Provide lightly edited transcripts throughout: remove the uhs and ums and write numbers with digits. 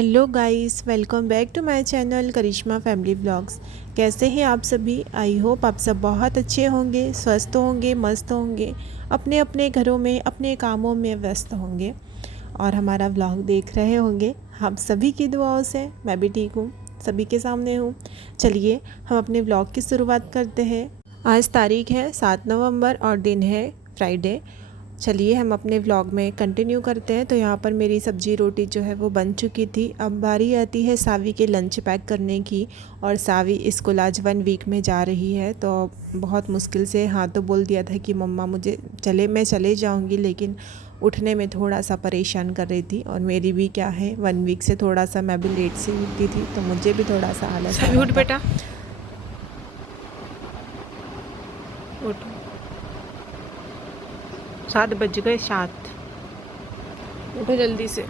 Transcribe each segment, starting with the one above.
Hello guys, welcome back to my channel Karishma family vlogs. कैसे हैं आप सभी? आई होप आप सब बहुत अच्छे होंगे, स्वस्थ होंगे, मस्त होंगे, अपने अपने घरों में अपने कामों में व्यस्त होंगे और हमारा व्लॉग देख रहे होंगे। हम सभी की दुआओं से मैं भी ठीक हूँ, सभी के सामने हूँ। चलिए हम अपने व्लॉग की शुरुआत करते हैं। आज तारीख है 7 नवंबर और दिन है फ्राइडे। चलिए हम अपने व्लॉग में कंटिन्यू करते हैं। तो यहाँ पर मेरी सब्जी रोटी जो है वो बन चुकी थी। अब बारी आती है सावी के लंच पैक करने की, और सावी स्कूल आज 1 वीक में जा रही है। तो बहुत मुश्किल से हाँ तो बोल दिया था कि मम्मा मुझे मैं चले जाऊँगी, लेकिन उठने में थोड़ा सा परेशान कर रही थी। और मेरी भी क्या है, 1 वीक से थोड़ा सा मैं भी लेट से उठती थी, तो मुझे भी थोड़ा सा आलस आ रहा था। बेटा उठ, 7 बज गए, 7। उठो जल्दी से।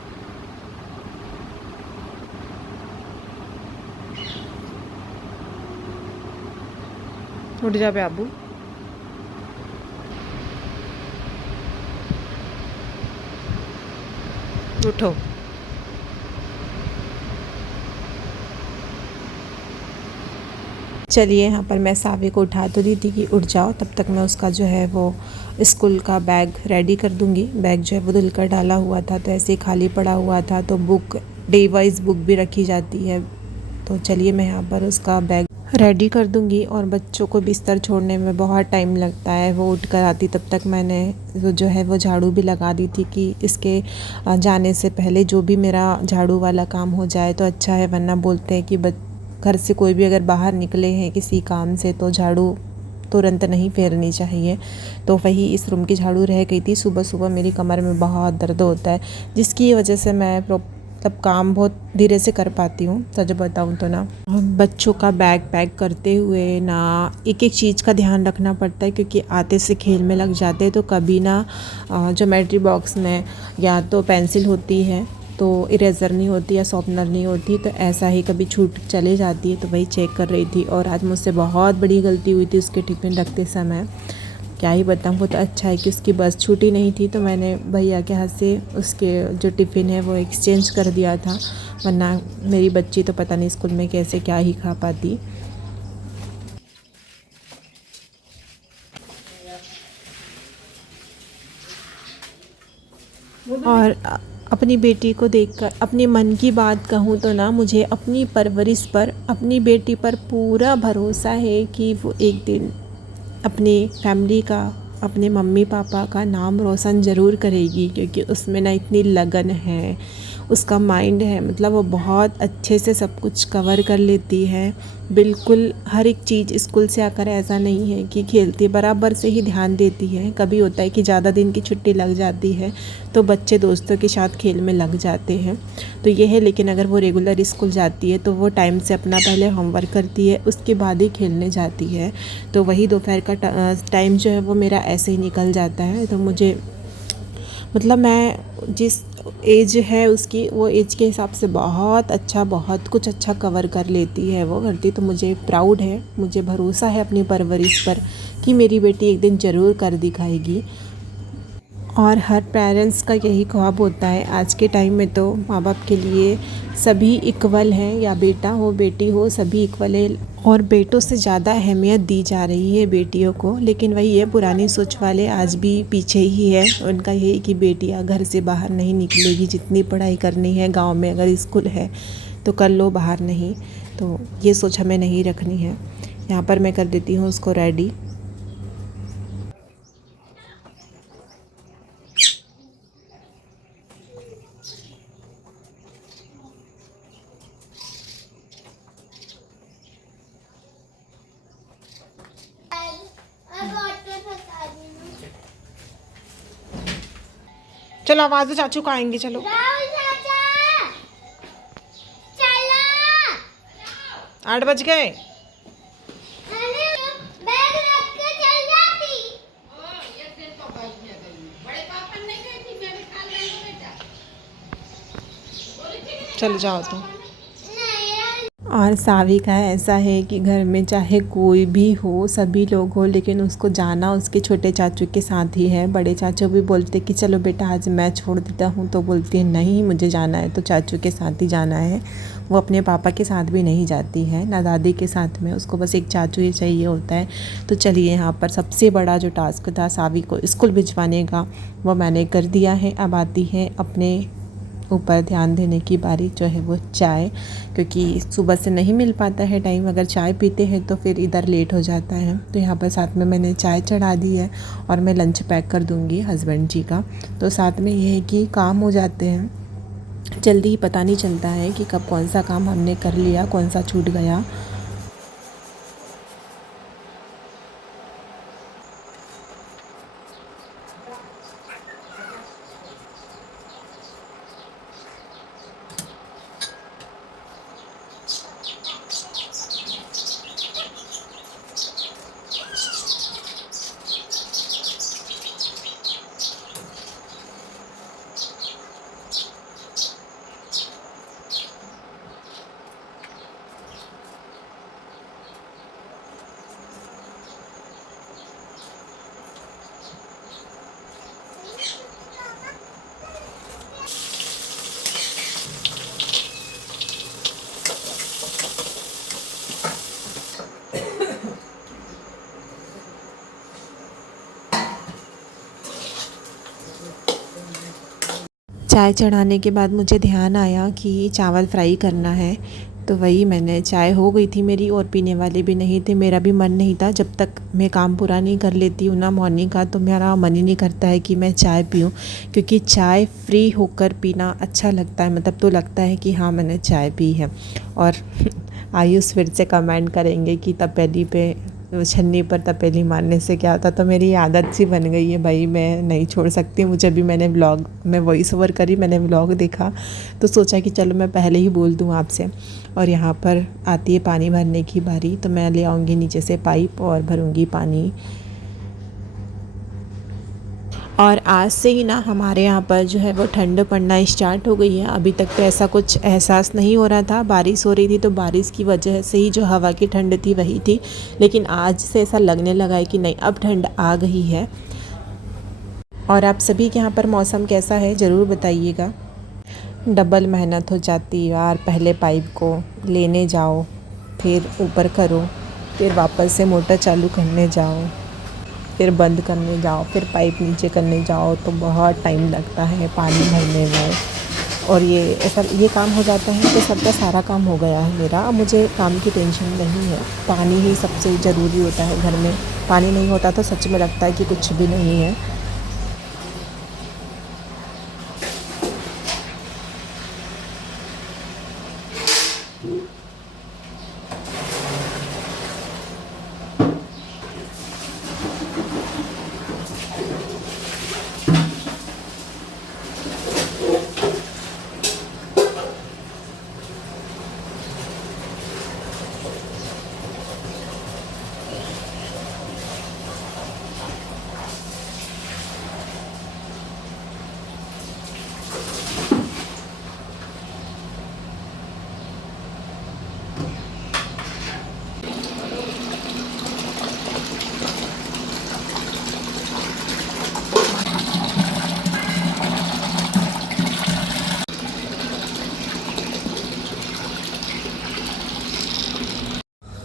उठ जा बे आबू। उठो। चलिए यहाँ पर मैं सावी को उठा तो दी थी कि उठ जाओ, तब तक मैं उसका जो है वो स्कूल का बैग रेडी कर दूँगी। बैग जो है वो धुलकर डाला हुआ था, तो ऐसे ही खाली पड़ा हुआ था। तो बुक डे वाइज बुक भी रखी जाती है। तो चलिए मैं यहाँ पर उसका बैग रेडी कर दूँगी। और बच्चों को बिस्तर छोड़ने में बहुत टाइम लगता है, वो उठ कर आती तब तक मैंने जो है वो झाड़ू भी लगा दी थी कि इसके जाने से पहले जो भी मेरा झाड़ू वाला काम हो जाए तो अच्छा है। वरना बोलते हैं कि घर से कोई भी अगर बाहर निकले हैं किसी काम से तो झाड़ू तुरंत नहीं फेरनी चाहिए। तो वही इस रूम की झाड़ू रह गई थी। सुबह सुबह मेरी कमर में बहुत दर्द होता है, जिसकी वजह से मैं मतलब काम बहुत धीरे से कर पाती हूँ। सच बताऊँ तो ना, बच्चों का बैग पैक करते हुए ना एक एक चीज़ का ध्यान रखना पड़ता है, क्योंकि आते से खेल में लग जाते हैं। तो कभी ना ज्योमेट्री बॉक्स में या तो पेंसिल होती है तो इरेज़र नहीं होती या शॉर्पनर नहीं होती, तो ऐसा ही कभी छूट चले जाती है। तो वही चेक कर रही थी, और आज मुझसे बहुत बड़ी गलती हुई थी उसके टिफ़िन रखते समय। क्या ही बताऊँ, वो तो अच्छा है कि उसकी बस छूटी नहीं थी, तो मैंने भैया के हाथ से उसके जो टिफ़िन है वो एक्सचेंज कर दिया था। वरना मेरी बच्ची तो पता नहीं स्कूल में कैसे क्या ही खा पाती। और अपनी बेटी को देखकर अपने मन की बात कहूँ तो ना, मुझे अपनी परवरिश पर, अपनी बेटी पर पूरा भरोसा है कि वो एक दिन अपनी फैमिली का, अपने मम्मी पापा का नाम रोशन ज़रूर करेगी। क्योंकि उसमें ना इतनी लगन है, उसका माइंड है, मतलब वो बहुत अच्छे से सब कुछ कवर कर लेती है। बिल्कुल हर एक चीज़ स्कूल से आकर ऐसा नहीं है कि खेलती, बराबर से ही ध्यान देती है। कभी होता है कि ज़्यादा दिन की छुट्टी लग जाती है तो बच्चे दोस्तों के साथ खेल में लग जाते हैं, तो ये है। लेकिन अगर वो रेगुलर स्कूल जाती है तो वो टाइम से अपना पहले होमवर्क करती है, उसके बाद ही खेलने जाती है। तो वही दोपहर का टाइम जो है वो मेरा ऐसे ही निकल जाता है। तो मुझे मतलब मैं जिस एज है उसकी, वो एज के हिसाब से बहुत अच्छा, बहुत कुछ अच्छा कवर कर लेती है वो करती। तो मुझे प्राउड है, मुझे भरोसा है अपनी परवरिश पर कि मेरी बेटी एक दिन ज़रूर कर दिखाएगी। और हर पेरेंट्स का यही ख्वाब होता है। आज के टाइम में तो माँ बाप के लिए सभी इक्वल हैं, या बेटा हो बेटी हो सभी इक्वल है। और बेटों से ज़्यादा अहमियत दी जा रही है बेटियों को। लेकिन वही है, पुरानी सोच वाले आज भी पीछे ही है। उनका यही कि बेटियाँ घर से बाहर नहीं निकलेगी, जितनी पढ़ाई करनी है गांव में अगर स्कूल है तो कर लो, बाहर नहीं। तो ये सोच हमें नहीं रखनी है। यहाँ पर मैं कर देती हूँ उसको रेडी। चलो आवाज दो, चाचू का आएंगे। चलो 8 बज गए। चल जाओ तुम। और सावी का ऐसा है कि घर में चाहे कोई भी हो, सभी लोग हो, लेकिन उसको जाना उसके छोटे चाचू के साथ ही है। बड़े चाचू भी बोलते कि चलो बेटा आज मैं छोड़ देता हूँ, तो बोलती है नहीं मुझे जाना है तो चाचू के साथ ही जाना है। वो अपने पापा के साथ भी नहीं जाती है, ना दादी के साथ में, उसको बस एक चाचू ही चाहिए होता है। तो चलिए यहाँ पर सबसे बड़ा जो टास्क था सावी को स्कूल भिजवाने का, वो मैंने कर दिया है। अब आती है अपने ऊपर ध्यान देने की बारी, जो है वो चाय, क्योंकि सुबह से नहीं मिल पाता है टाइम। अगर चाय पीते हैं तो फिर इधर लेट हो जाता है। तो यहाँ पर साथ में मैंने चाय चढ़ा दी है और मैं लंच पैक कर दूँगी हस्बैंड जी का। तो साथ में ये है कि काम हो जाते हैं जल्दी ही, पता नहीं चलता है कि कब कौन सा काम हमने कर लिया, कौन सा छूट गया। चाय चढ़ाने के बाद मुझे ध्यान आया कि चावल फ्राई करना है, तो वही मैंने, चाय हो गई थी मेरी और पीने वाले भी नहीं थे। मेरा भी मन नहीं था, जब तक मैं काम पूरा नहीं कर लेती हूँ ना मॉर्निंग का, तो मेरा मन ही नहीं करता है कि मैं चाय पीऊँ, क्योंकि चाय फ्री होकर पीना अच्छा लगता है। मतलब तो लगता है कि हाँ मैंने चाय पी है। और आयुष फिर से कमेंट करेंगे कि तपेली पे, छन्नी पर तपेली मारने से क्या होता। तो मेरी आदत सी बन गई है भाई, मैं नहीं छोड़ सकती। मुझे भी, मैंने व्लॉग में वॉइस ओवर करी, मैंने व्लॉग देखा तो सोचा कि चलो मैं पहले ही बोल दूँ आपसे। और यहाँ पर आती है पानी भरने की बारी, तो मैं ले आऊँगी नीचे से पाइप और भरूँगी पानी। और आज से ही ना हमारे यहाँ पर जो है वो ठंड पड़ना स्टार्ट हो गई है। अभी तक तो ऐसा कुछ एहसास नहीं हो रहा था, बारिश हो रही थी तो बारिश की वजह से ही जो हवा की ठंड थी वही थी, लेकिन आज से ऐसा लगने लगा है कि नहीं अब ठंड आ गई है। और आप सभी के यहाँ पर मौसम कैसा है ज़रूर बताइएगा। डबल मेहनत हो जाती है यार, पहले पाइप को लेने जाओ, फिर ऊपर करो, फिर वापस से मोटर चालू करने जाओ, फिर बंद करने जाओ, फिर पाइप नीचे करने जाओ, तो बहुत टाइम लगता है पानी भरने में। और ये ऐसा ये काम हो जाता है तो सबका सारा काम हो गया है मेरा। अब मुझे काम की टेंशन नहीं है। पानी ही सबसे ज़रूरी होता है घर में, पानी नहीं होता तो सच में लगता है कि कुछ भी नहीं है।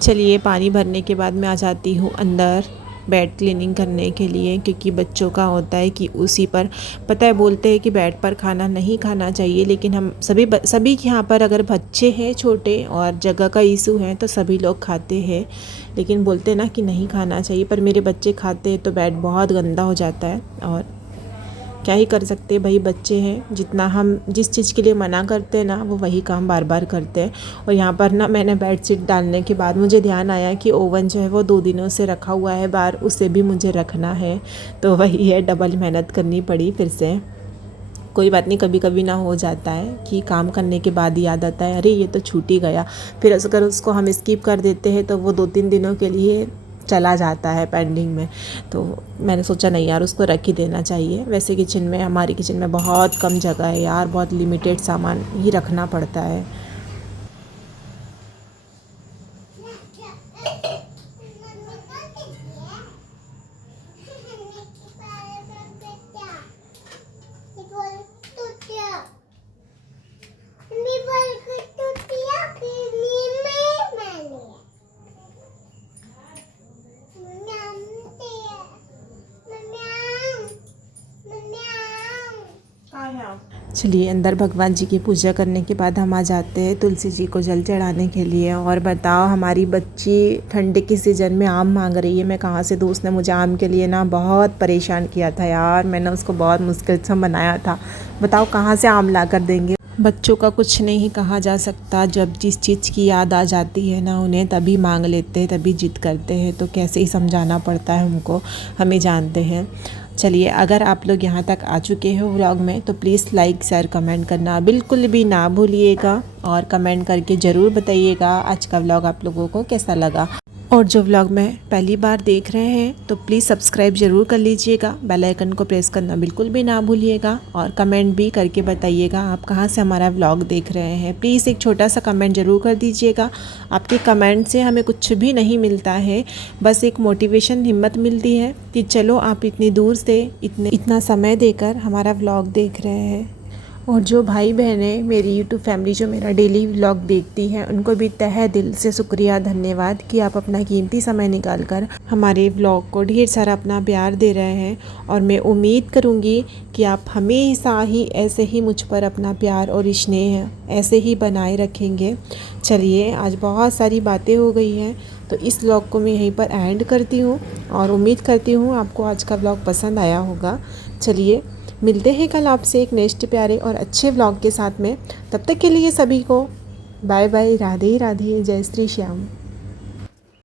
चलिए पानी भरने के बाद मैं आ जाती हूँ अंदर बेड क्लीनिंग करने के लिए, क्योंकि बच्चों का होता है कि उसी पर, पता है बोलते हैं कि बेड पर खाना नहीं खाना चाहिए, लेकिन हम सभी के यहाँ पर अगर बच्चे हैं छोटे और जगह का इशू है तो सभी लोग खाते हैं, लेकिन बोलते हैं ना कि नहीं खाना चाहिए। पर मेरे बच्चे खाते हैं तो बेड बहुत गंदा हो जाता है, और क्या ही कर सकते हैं भाई, बच्चे हैं। जितना हम जिस चीज़ के लिए मना करते हैं ना वो वही काम बार बार करते हैं। और यहाँ पर ना मैंने बेडशीट डालने के बाद मुझे ध्यान आया कि ओवन जो है वो 2 दिनों से रखा हुआ है बाहर, उसे भी मुझे रखना है। तो वही है, डबल मेहनत करनी पड़ी फिर से। कोई बात नहीं, कभी कभी ना हो जाता है कि काम करने के बाद याद आता है अरे ये तो छूट ही गया। फिर अगर उसको हम स्किप कर देते हैं तो वो 2-3 दिनों के लिए चला जाता है पेंडिंग में। तो मैंने सोचा नहीं यार उसको रख ही देना चाहिए। वैसे किचन में, हमारी किचन में बहुत कम जगह है यार, बहुत लिमिटेड सामान ही रखना पड़ता है। चलिए अंदर भगवान जी की पूजा करने के बाद हम आ जाते हैं तुलसी जी को जल चढ़ाने के लिए। और बताओ हमारी बच्ची ठंडी के सीज़न में आम मांग रही है। मैं कहाँ से दूँ, उसने मुझे आम के लिए ना बहुत परेशान किया था यार। मैंने उसको बहुत मुश्किल से मनाया था। बताओ कहाँ से आम ला कर देंगे। बच्चों का कुछ नहीं कहा जा सकता, जब जिस चीज़ की याद आ जाती है ना उन्हें तभी मांग लेते हैं, तभी जिद करते हैं। तो कैसे ही समझाना पड़ता है उनको, हमें जानते हैं। चलिए अगर आप लोग यहाँ तक आ चुके हो व्लॉग में तो प्लीज़ लाइक शेयर कमेंट करना बिल्कुल भी ना भूलिएगा। और कमेंट करके ज़रूर बताइएगा आज का व्लॉग आप लोगों को कैसा लगा। और जो व्लॉग में पहली बार देख रहे हैं तो प्लीज़ सब्सक्राइब ज़रूर कर लीजिएगा, बेल आइकन को प्रेस करना बिल्कुल भी ना भूलिएगा। और कमेंट भी करके बताइएगा आप कहाँ से हमारा व्लॉग देख रहे हैं। प्लीज़ एक छोटा सा कमेंट ज़रूर कर दीजिएगा। आपके कमेंट से हमें कुछ भी नहीं मिलता है, बस एक मोटिवेशन हिम्मत मिलती है कि चलो आप इतनी दूर से इतना समय देकर हमारा व्लॉग देख रहे हैं। और जो भाई बहनें मेरी यूट्यूब फैमिली जो मेरा डेली व्लॉग देखती हैं उनको भी तहे दिल से शुक्रिया धन्यवाद कि आप अपना कीमती समय निकाल कर हमारे व्लॉग को ढेर सारा अपना प्यार दे रहे हैं। और मैं उम्मीद करूँगी कि आप हमेशा ही ऐसे ही मुझ पर अपना प्यार और स्नेह ऐसे ही बनाए रखेंगे। चलिए आज बहुत सारी बातें हो गई हैं तो इस व्लॉग को मैं यहीं पर एंड करती हूँ और उम्मीद करती हूँ आपको आज का व्लॉग पसंद आया होगा। चलिए मिलते हैं कल आपसे एक नेक्स्ट प्यारे और अच्छे व्लॉग के साथ में। तब तक के लिए सभी को बाय बाय, राधे राधे, जय श्री श्याम।